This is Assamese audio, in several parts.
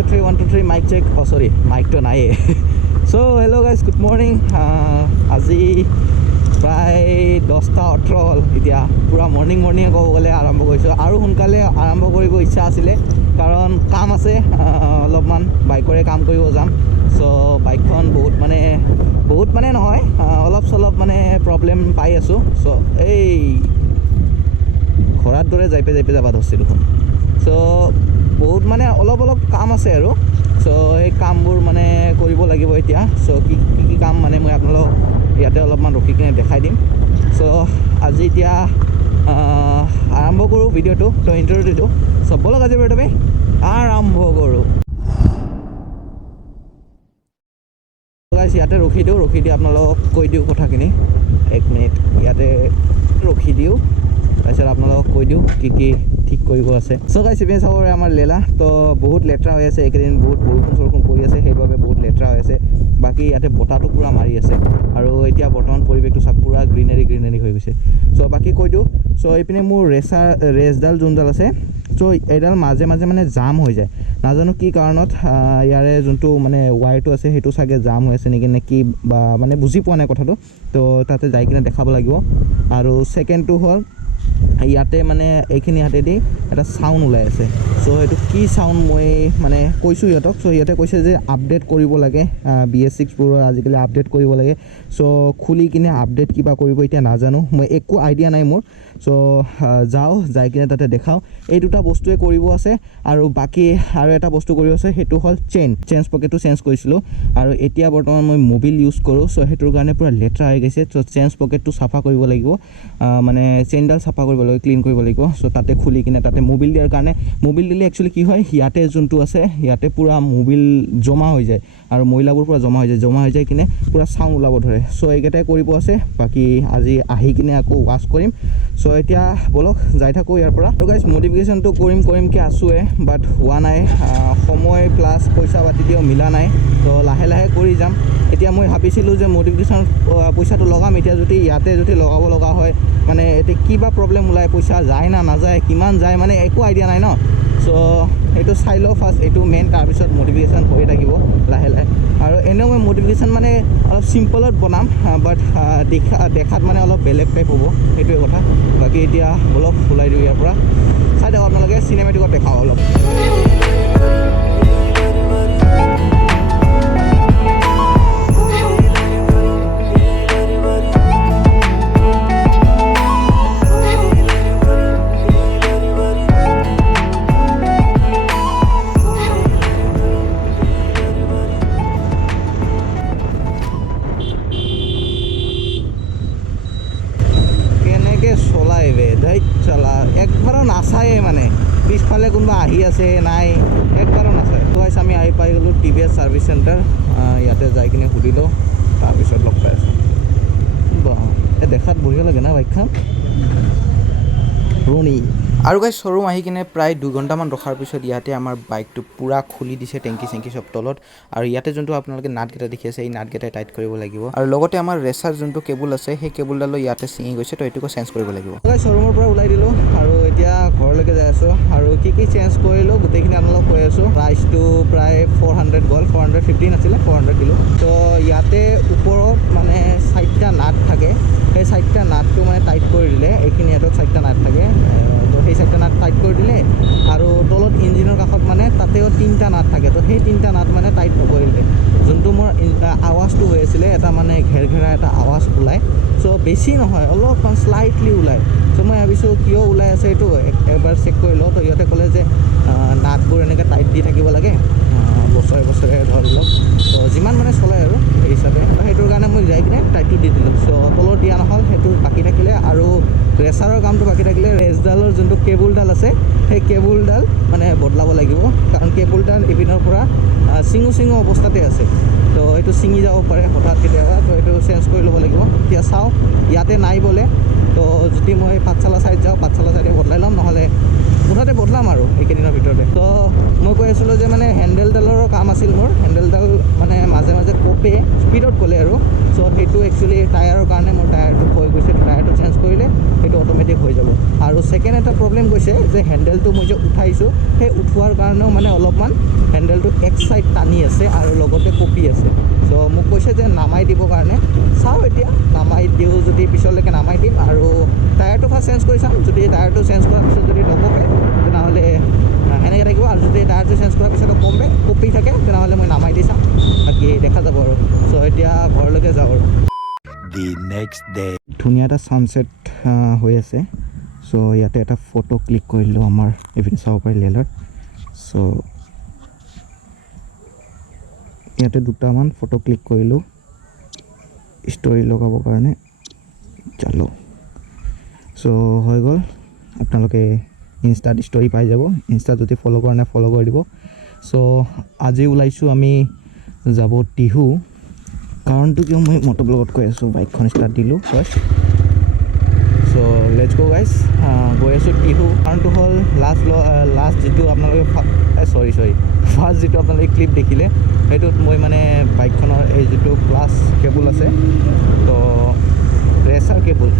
2 3 1 2 3 মাইক চেক সৰি মাইকটো নাই so hello' guys good morning আজি প্ৰায় 10টা 18 হ'ল এতিয়া পুৰা মৰ্নিঙে ক'ব গ'লে আৰম্ভ কৰিছোঁ আৰু সোনকালে আৰম্ভ কৰিব ইচ্ছা আছিলে কাৰণ কাম আছে অলপমান বাইকৰে কাম কৰিব যাম সো বাইকখন বহুত মানে নহয় অলপ চলপ মানে প্ৰব্লেম পাই আছোঁ সো এই ঘোঁৰাৰ দৰে যাই যাবা ধৰিছে দেখোন সো বহুত মানে অলপ কাম আছে আৰু সো এই কামবোৰ মানে কৰিব লাগিব এতিয়া সো কি কাম মানে মই আপোনালোক ইয়াতে অলপমান ৰখি কিনে দেখাই দিম সো আজি এতিয়া আৰম্ভ কৰোঁ ভিডিঅ'টো তো ইণ্টাৰভিউ দিওঁ সো বলক আজি ভিডিঅ'টো আৰম্ভ কৰোঁ গাইজ ইয়াতে ৰখি দি আপোনালোকক কৈ দিওঁ কথাখিনি 1 মিনিট ইয়াতে ৰখি দিওঁ তাৰপিছত আপোনালোকক কৈ দিওঁ কি ঠিক কৰিব আছে সো গাইজ ইপিনে চাব পাৰে আমাৰ লেলা তো বহুত লেতেৰা হৈ আছে এইকেইদিন বহুত বৰষুণ পৰি আছে সেইবাবে বহুত লেতেৰা হৈ আছে বাকী ইয়াতে বতাহটো পূৰা মাৰি আছে আৰু এতিয়া বৰ্তমান পৰিৱেশটো চব পূৰা গ্ৰীনাৰী হৈ গৈছে সো বাকী কৈ দিওঁ সো এইপিনে মোৰ ৰেচডাল যোনডাল আছে সো এইডাল মাজে মানে জাম হৈ যায় নাজানো কি কাৰণত ইয়াৰে যোনটো মানে ৱায়াৰটো আছে সেইটো চাগে জাম হৈ আছে নেকি নে কি বা মানে বুজি পোৱা নাই কথাটো তো তাতে যাই কিনে দেখাব লাগিব আৰু ছেকেণ্ডটো হ'ল ইয়াতে মানে এইখিনি হাতেদি এটা চাউণ্ড ওলাই আছে সো সেইটো কি চাউণ্ড মই মানে কৈছোঁ সিহঁতক সো সিহঁতে কৈছে যে আপডেট কৰিব লাগে BS6 Pro আজিকালি আপডেট কৰিব লাগে সো খুলি কিনে আপডেট কিবা কৰিব এতিয়া নাজানো মই একো আইডিয়া নাই মোৰ সো যাই কিনে তাতে দেখাওঁ এই দুটা বস্তুৱে কৰিব আছে আৰু বাকী আৰু এটা বস্তু কৰিব আছে সেইটো হ'ল চেঞ্জ পকেটটো চেঞ্জ কৰিছিলোঁ আৰু এতিয়া বৰ্তমান মই মোবিল ইউজ কৰোঁ সো সেইটোৰ কাৰণে পূৰা লেতেৰা হৈ গৈছে সো চেঞ্জ পকেটটো চাফা কৰিব লাগিব মানে চেইনডাল চাফা কৰিব লাগিব ক্লিন কৰিব লাগিব সো তাতে খুলি কিনে তাতে মোবিল দিয়াৰ কাৰণে মোবিল দিলে একচুৱেলি কি হয় ইয়াতে যোনটো আছে ইয়াতে পূৰা মোবিল জমা হৈ যায় আৰু ময়লাবোৰ পূৰা জমা হৈ যায় কিনে পূৰা চাউণ্ড ওলাব ধৰে সো এইকেইটাই কৰিব আছে বাকী আজি আহি কিনে আকৌ ৱাছ কৰিম সো এতিয়া বলক যাই থাকোঁ ইয়াৰ পৰা তো গাইজ মডিফিকেশ্যনটো কৰিমকৈ আছোঁৱে বাট হোৱা নাই সময় প্লাছ পইচা পাতি দিও মিলা নাই তো লাহে কৰি যাম এতিয়া মই ভাবিছিলোঁ যে মডিফিকেশ্যন পইচাটো লগাম এতিয়া যদি ইয়াতে লগাব লগা হয় মানে এতিয়া কিবা প্ৰব্লেম ওলায় পইচা যায় না নাযায় কিমান যায় মানে একো আইডিয়া নাই ন সো সেইটো চাই লওঁ ফাৰ্ষ্ট এইটো মেইন তাৰপিছত মডিফিকেশ্যন হৈ থাকিব লাহে আৰু এনেও মই মডিফিকেশ্যন মানে অলপ চিম্পলত বনাম বাট দেখাত মানে অলপ বেলেগ টাইপ হ'ব সেইটোৱে কথা বাকী এতিয়া অলপ ওলাই দিওঁ ইয়াৰ পৰা চাই দিয়ক আপোনালোকে চিনেমেটিকত দেখাওঁ অলপ চলাই চলা একবাৰো নাচায়ে মানে পিছফালে কোনোবা আহি আছে নাই একবাৰো নাচায় তো আমি আহি পাই গ'লোঁ TVS ছাৰ্ভিচ চেণ্টাৰ ইয়াতে যাই কিনে সুধিলোঁ তাৰপিছত লগ পাই আছোঁ দেখাত বঢ়িয়া লাগে না বাইকখন ৰণি আৰু গাইজ শ্ব'ৰুম আহি কিনে প্ৰায় 2 ঘণ্টামান ৰখাৰ পিছত ইয়াতে আমাৰ বাইকটো পূৰা খুলি দিছে টেংকি চব তলত আৰু ইয়াতে যোনটো আপোনালোকে নাটকেইটা দেখি আছে এই নাটকেইটাই টাইট কৰিব লাগিব আৰু লগতে আমাৰ ৰেচাৰ যোনটো কেবুল আছে সেই কেবুলডালো ইয়াতে ছিঙি গৈছে তো এইটোকো চেঞ্জ কৰিব লাগিব শ্ব'ৰুমৰ পৰা ওলাই দিলোঁ আৰু এতিয়া ঘৰলৈকে যাই আছোঁ আৰু কি চেঞ্জ কৰিলোঁ গোটেইখিনি আপোনালোকক কৈ আছোঁ প্ৰাইচটো প্ৰায় 400 গ'ল 415 আছিলে 400 দিলোঁ তো ইয়াতে ওপৰত মানে 4টা নাট থাকে সেই 4টা নাটটো মানে টাইট কৰি দিলে এইখিনি ইয়াত 4টা নাট থাকে তো সেই 4টা নাট টাইট কৰি দিলে আৰু তলত ইঞ্জিনৰ কাষত মানে তাতেও 3টা নাট থাকে তো সেই 3টা নাট মানে টাইট নকৰিলে যোনটো মোৰ আৱাজটো হৈ আছিলে এটা মানে ঘেৰঘেৰা এটা আৱাজ ওলায় সো বেছি নহয় অলপমান স্লাইটলি ওলায় সো মই ভাবিছোঁ কিয় ওলাই আছে এইটো এবাৰ চেক কৰি লওঁ তো সিহঁতে ক'লে যে নাটবোৰ এনেকৈ টাইট দি থাকিব লাগে বছৰে ধৰি লওক তো যিমান মানে চলায় আৰু সেই হিচাপে সেইটোৰ কাৰণে মই যাই কিনে টাইটটো দি দিলোঁ সো তলত দিয়া নহ'ল সেইটো বাকী থাকিলে আৰু ৰেচাৰৰ কামটো বাকী থাকিলে ৰেচডালৰ যোনটো কেবুলডাল আছে সেই কেবুলডাল মানে বদলাব লাগিব কাৰণ কেবুলডাল ইপিনৰ পৰা চিঙু অৱস্থাতে আছে তো এইটো ছিঙি যাব পাৰে হঠাৎ কেতিয়াবা তো এইটো চেঞ্জ কৰি ল'ব লাগিব এতিয়া চাওঁ ইয়াতে নাই বোলে তো যদি মই পাঠশালা ছাইড যাওঁ পাঠশালা ছাইডে বদলাই ল'ম নহ'লে মুঠতে বদলাম আৰু এইকেইদিনৰ ভিতৰতে তো মই কৈ আছিলোঁ যে মানে হেণ্ডেলডালৰ কাম আছিল মোৰ হেণ্ডেলডাল মানে মাজে মাজে কপে স্পীডত গ'লে আৰু চ' সেইটো একচুৱেলি টায়াৰৰ কাৰণে মোৰ টায়াৰটো হৈ গৈছে টায়াৰটো চেঞ্জ কৰিলে সেইটো অট'মেটিক হৈ যাব আৰু ছেকেণ্ড এটা প্ৰব্লেম গৈছে যে হেণ্ডেলটো মই যে উঠাইছোঁ সেই উঠোৱাৰ কাৰণেও মানে অলপমান হেণ্ডেলটো এক চাইড টানি আছে আৰু লগতে কপি আছে চ' মোক কৈছে যে নামাই দিবৰ কাৰণে চাওঁ এতিয়া নামাই দিওঁ যদি পিছলৈকে নামাই দিম আৰু টায়াৰটো ফাৰ্ষ্ট চেঞ্জ কৰি চাম যদি টায়াৰটো চেঞ্জ কৰাৰ পিছত যদি নকপে তেনেহ'লে সেনেকৈ থাকিব আৰু যদি টায়াৰটো চেঞ্জ কৰাৰ পিছত কপি থাকে তেনেহ'লে মই নামাই দি চাম বাকী দেখা যাব আৰু চ' এতিয়া ঘৰলৈকে যাওঁ আৰু ধুনীয়া এটা ছানছেট হৈ আছে চ' ইয়াতে এটা ফটো ক্লিক কৰিলোঁ আমাৰ এইপিনে চাব পাৰি লেলাৰ চ' ইয়াতে দুটামান ফটো ক্লিক কৰিলোঁ ষ্টৰি লগাবৰ কাৰণে চালো চ' হৈ গ'ল আপোনালোকে ইনষ্টাত ষ্টৰি পাই যাব ইনষ্টাত যদি ফ'ল' কৰা নাই ফ'ল' কৰি দিব চ' আজি ওলাইছোঁ আমি যাব টিহু কাৰণটো কিয় মই মটৰ ব্লগত কৈ আছোঁ বাইকখন ষ্টাৰ্ট দিলোঁ ফাৰ্ষ্ট চ' লেটছ গ' গাইজ গৈ আছোঁ টিহু কাৰণটো হ'ল লাষ্ট যিটো আপোনালোকে ফাৰ্ষ্ট যিটো আপোনালোকে ক্লিপ দেখিলে সেইটোত মই মানে বাইকখনৰ এই যিটো ক্লাছ কেবুল আছে তো ৰেচাৰ কেবুল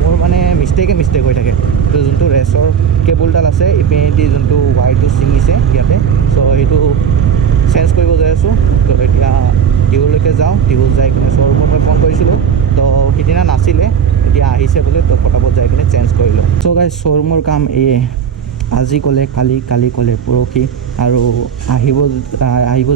মোৰ মানে মিষ্টেক হৈ থাকে তো যোনটো ৰেচৰ কেবুলডাল আছে ইপিনেদি যোনটো ৱাইৰটো ছিঙিছে ইয়াতে চ' সেইটো চেঞ্জ কৰিব যাই আছোঁ তো এতিয়া টিহুলৈকে যাওঁ টিহু যাই কিনে শ্ব'ৰুমত মই ফোন কৰিছিলোঁ তো সিদিনা নাছিলে এতিয়া আহিছে বোলে তো ফটাফট যাই কিনে চেঞ্জ কৰিলোঁ চ' গাইজ শ্ব'ৰুমৰ কাম এয়ে আজি ক'লে কালি ক'লে পৰহি আৰু আহিব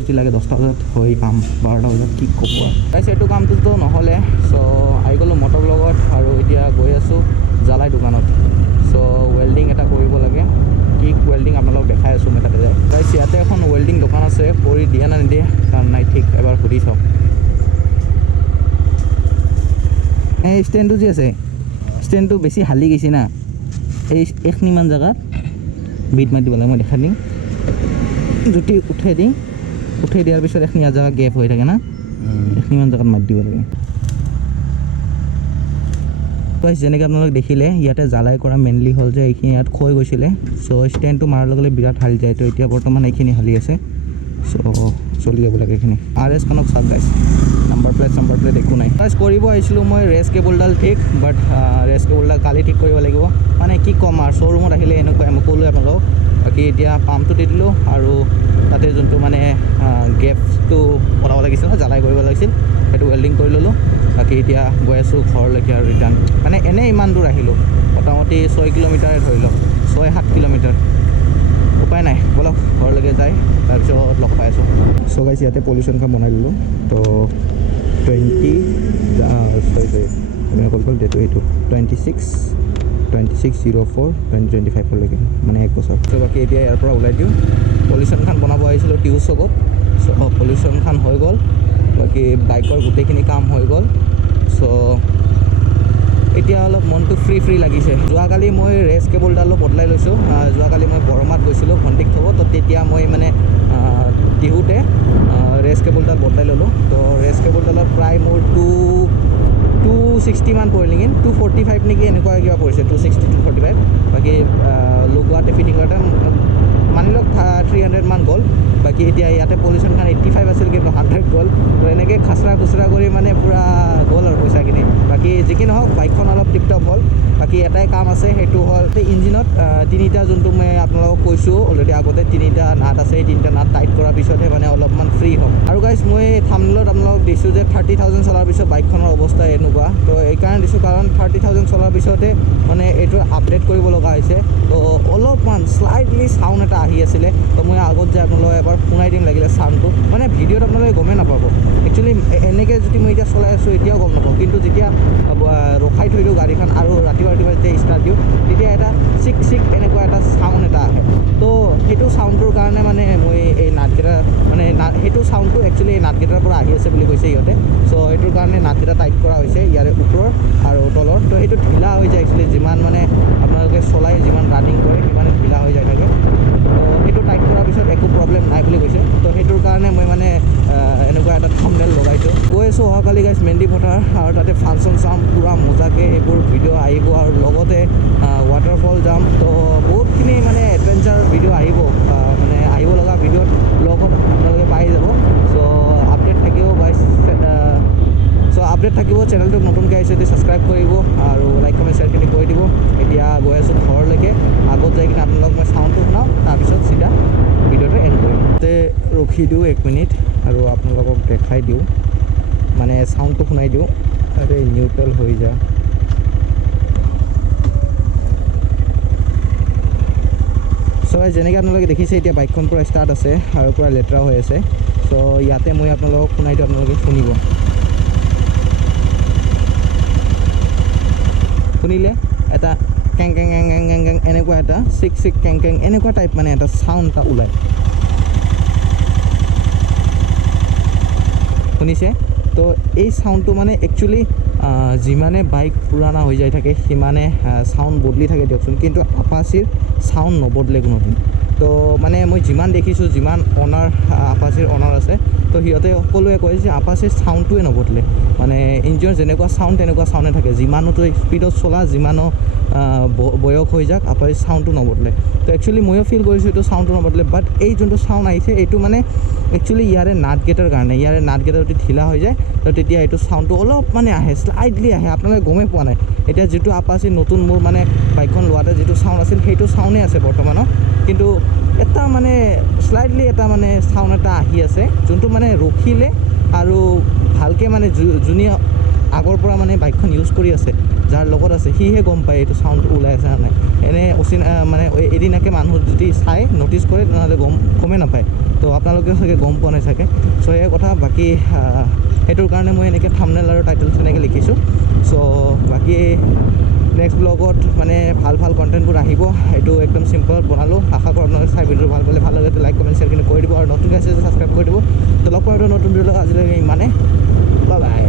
যদি লাগে 10টা বজাত হৈ পাম 12টা বজাত কি ক'ব গাইজ এইটো কামটোতো নহ'লে চ' আহি গ'লোঁ মটৰ লগত আৰু এতিয়া গৈ আছোঁ জালাই দোকানত চ' ৱেল্ডিং এটা কৰিব লাগে কি ৱেল্ডিং আপোনালোকক দেখাই আছোঁ মই তাতে যায় গাইজ ইয়াতে এখন ৱেল্ডিং দোকান আছে কৰি দিয়ে না নিদিয়ে কাৰণ নাই ঠিক এবাৰ সুধি চাওক এই ষ্টেণ্ডটো যি আছে ষ্টেণ্ডটো বেছি হালি গৈছে না এইখিনিমান জেগাত বিট মাৰি দিব লাগে মই দেখাই দিম যদি উঠাই দিয়াৰ পিছত এইখিনি জেগা গেপ হৈ থাকে না এইখিনিমান জেগাত মাৰি দিব লাগে যেনেকৈ আপোনালোকে দেখিলে ইয়াতে জ্বালাই কৰা মেইনলি হ'ল যে এইখিনি ইয়াত খৈ গৈছিলে চ' ষ্টেণ্ডটো মৰাৰ লগে লগে বিৰাট হালি যায় তো এতিয়া বৰ্তমান এইখিনি হালি আছে চ' চলি যাব লাগে এইখিনি RS-খনক চাওক গাইজ নাম্বাৰ প্লেট একো নাই গাইজ কৰিব আহিছিলোঁ মই ৰেচ কেবুলডাল ঠিক বাট ৰেচ কেবুলডাল কালি ঠিক কৰিব লাগিব মানে কি ক'ম আৰু শ্ব'ৰুমত আহিলে এনেকুৱাই মই ক'লোৱে আপোনালোকক বাকী এতিয়া পাম্পটো দি দিলোঁ আৰু তাতে যোনটো মানে গেপটো বনাব লাগিছিল জ্বালাই কৰিব লাগিছিল সেইটো ৱেল্ডিং কৰি ল'লোঁ বাকী এতিয়া গৈ আছোঁ ঘৰলৈকে আৰু ৰিটাৰ্ণ মানে এনেই ইমান দূৰ আহিলোঁ মোটামুটি 6 কিলোমিটাৰে ধৰি লওক 6-7 কিলোমিটাৰ উপায় নাই ব'লক ঘৰলৈকে যাই তাৰপিছত লগ পাই আছোঁ চ' গাইজ ইয়াতে পলিউশ্যনখন বনাই দিলোঁ তো 26/04/2025লৈকে মানে 1 বছৰ চ' বাকী এতিয়া ইয়াৰ পৰা ওলাই দিওঁ পলিউশ্যনখন বনাব আহিছিলোঁ টিহু চকত চ' পলিউশ্যনখন হৈ গ'ল বাকী বাইকৰ গোটেইখিনি কাম হৈ গ'ল চ' এতিয়া অলপ মনটো ফ্ৰী লাগিছে যোৱাকালি মই ৰেচ কেবুলডালো বদলাই লৈছোঁ যোৱাকালি মই বৰমাত গৈছিলোঁ ভণ্টিক থ'ব তো তেতিয়া মই মানে টিহুতে ৰেচ কেবুলডাল বদলাই ল'লোঁ তো ৰেচ কেবুলডালত প্ৰায় মোৰ 260 মান পৰিল নেকি 245 নেকি এনেকুৱা কিবা পৰিছে 260 245 বাকী লগোৱাতে ফিটিং কৰাতে মানি লওক 300 মান গ'ল বাকী এতিয়া ইয়াতে পলিউশ্যনখন 85 আছিল কিন্তু 100 গ'ল তো এনেকৈ খাচৰা খুচৰা কৰি মানে পূৰা গ'ল আৰু পইচাখিনি বাকী যি কি নহওক বাইকখন অলপ টিপটপ হ'ল বাকী এটাই কাম আছে সেইটো হ'ল ইঞ্জিনত 3টা যোনটো মই আপোনালোকক কৈছোঁ অলৰেডি আগতে 3টা নাট আছে 3টা নাট টাইট কৰাৰ পিছতহে মানে অলপমান ফ্ৰী হ'ম আৰু গাইজ মই থাম্বনেইলত আপোনালোকক দিছোঁ যে 30,000 চলাৰ পিছত বাইকখনৰ অৱস্থা এনেকুৱা তো এইকাৰণে দিছোঁ কাৰণ 30,000 চলাৰ পিছতে মানে এইটো আপডেট কৰিব লগা হৈছে তো অলপমান শ্লাইটলি চাউণ্ড এটা আহি আছিলে তো মই আগত যে আপোনালোকক এবাৰ শুনাই দিম লাগিলে চাউণ্ডটো মানে ভিডিঅ'ত আপোনালোকে গমেই নাপাব একচুৱেলি এনেকৈ যদি মই এতিয়া চলাই আছোঁ এতিয়াও গম নাপাওঁ কিন্তু যেতিয়া ৰখাই থৈ দিওঁ গাড়ীখন আৰু ৰাতিপুৱা যেতিয়া ষ্টাৰ্ট দিওঁ তেতিয়া এটা চিক এনেকুৱা এটা চাউণ্ড এটা আহে তো সেইটো চাউণ্ডটোৰ কাৰণে মানে মই এই নাটকেইটা মানে সেইটো চাউণ্ডটো একচুৱেলি এই নাটকেইটাৰ পৰা আহি আছে বুলি কৈছে সিহঁতে চ' সেইটোৰ কাৰণে নাটকেইটা টাইট কৰা হৈছে ইয়াৰে ওপৰৰ আৰু তলৰ তো সেইটো ঢিলা হৈ যায় একচুৱেলি যিমান মানে আপোনালোকে চলাই যিমান ৰানিং কৰে সিমানে ঢিলা হৈ যায় থাকে তো সেইটো টাইট কৰাৰ পিছত একো প্ৰব্লেম নাই বুলি কৈছে তো সেইটোৰ কাৰণে মই মানে এনেকুৱা এটা থাম্বনেইল লগাইছোঁ গৈ আছোঁ অহাকালি কালি গাইছ মেণ্ডি পথাৰ আৰু তাতে ফাংচন চাম পূৰা মজাকৈ এইবোৰ ভিডিঅ' আহিব আৰু লগতে ৱাটাৰফল যাম তো বহুতখিনি মানে এডভেঞ্চাৰ ভিডিঅ' আহিব মানে আহিব লগা ভিডিঅ'ত লগত আপোনালোকে পাই যাব চ' আপডেট থাকিব গাইছ আপডেট থাকিব চেনেলটোক নতুনকৈ আহিছে যদি ছাবস্ক্ৰাইব কৰিব আৰু লাইক কমেণ্ট শ্বেয়াৰখিনি কৰি দিব এতিয়া গৈ আছোঁ ঘৰলৈকে আগত যাই কিনে আপোনালোকক মই চাউণ্ডটো শুনাওঁ তাৰপিছত চিধা ভিডিঅ'টো এণ্ড কৰিম তাতে ৰখি দিওঁ 1 মিনিট আৰু আপোনালোকক দেখাই দিওঁ মানে চাউণ্ডটো শুনাই দিওঁ আৰু নিউট্ৰেল হৈ যায় চ' যেনেকৈ আপোনালোকে দেখিছে এতিয়া বাইকখন পূৰা ষ্টাৰ্ট আছে আৰু পূৰা লেতেৰা হৈ আছে চ' ইয়াতে মই আপোনালোকক শুনাই দিওঁ আপোনালোকে শুনিব শুনিলে এটা কেং কেং কেং কেং কেং কেং এনেকুৱা এটা চিক চিক কেং কেং এনেকুৱা টাইপ মানে এটা চাউণ্ড এটা ওলায় শুনিছে তো এই চাউণ্ডটো মানে একচুৱেলি যিমানে বাইক পুৰণা হৈ যাই থাকে সিমানে চাউণ্ড বদলি থাকে দিয়কচোন কিন্তু আপাচিৰ চাউণ্ড নবদলে কোনোদিন তো মানে মই যিমান দেখিছোঁ যিমান আপাচিৰ অনাৰ আছে তো সিহঁতে সকলোৱে কয় যে আপাচিৰ চাউণ্ডটোৱে নবদলে মানে ইঞ্জিনৰ যেনেকুৱা চাউণ্ড তেনেকুৱা চাউণ্ডে থাকে যিমানো তই স্পীডত চলা যিমানো বয়স হৈ যাওক আপাচিৰ চাউণ্ডটো নবদলে তো একচুৱেলি ময়ো ফিল কৰিছোঁ এইটো চাউণ্ডটো নবদলে বাট এই যোনটো চাউণ্ড আহিছে এইটো মানে একচুৱেলি ইয়াৰে নাটগেটৰ কাৰণে ইয়াৰে নাটগেটৰ যদি ঢিলা হৈ যায় তো তেতিয়া এইটো চাউণ্ডটো অলপ মানে আহে স্লাইডলি আহে আপোনালোকে গমেই পোৱা নাই এতিয়া যিটো আপাচিৰ নতুন মোৰ মানে বাইকখন লোৱাতে যিটো চাউণ্ড আছিল সেইটো চাউণ্ডেই আছে বৰ্তমানত কিন্তু এটা মানে স্লাইডলি এটা মানে চাউণ্ড এটা আহি আছে যোনটো মানে ৰখিলে আৰু ভালকৈ মানে যোনে আগৰ পৰা মানে বাইকখন ইউজ কৰি আছে যাৰ লগত আছে সিহে গম পায় এইটো চাউণ্ডটো ওলাই আছে নে নাই এনেই মানে এদিনাকৈ মানুহ যদি চাই ন'টিছ কৰে তেনেহ'লে গমেই নাপায় তো আপোনালোকে চাগে গম পোৱা নাই চাগে চ' এই কথা বাকী সেইটোৰ কাৰণে মই এনেকৈ থাম্বনেইল আৰু টাইটেল তেনেকৈ লিখিছোঁ চ' বাকী নেক্সট ব্লগত মানে ভাল ভাল কণ্টেণ্টবোৰ আহিব এইটো একদম চিম্পলত বনালোঁ আশা কৰোঁ আপোনালোকে চাই ভিডিঅ'টো ভাল পালে ভাল লাগে লাইক কমেণ্ট শ্বেয়াৰখিনি কৰি দিব আৰু নতুনকৈ আছে ছাবস্ক্ৰাইব কৰি দিব তো লগ পাওঁ নতুন ভিডিঅ' আজিলৈকে ইমানে বাই বাই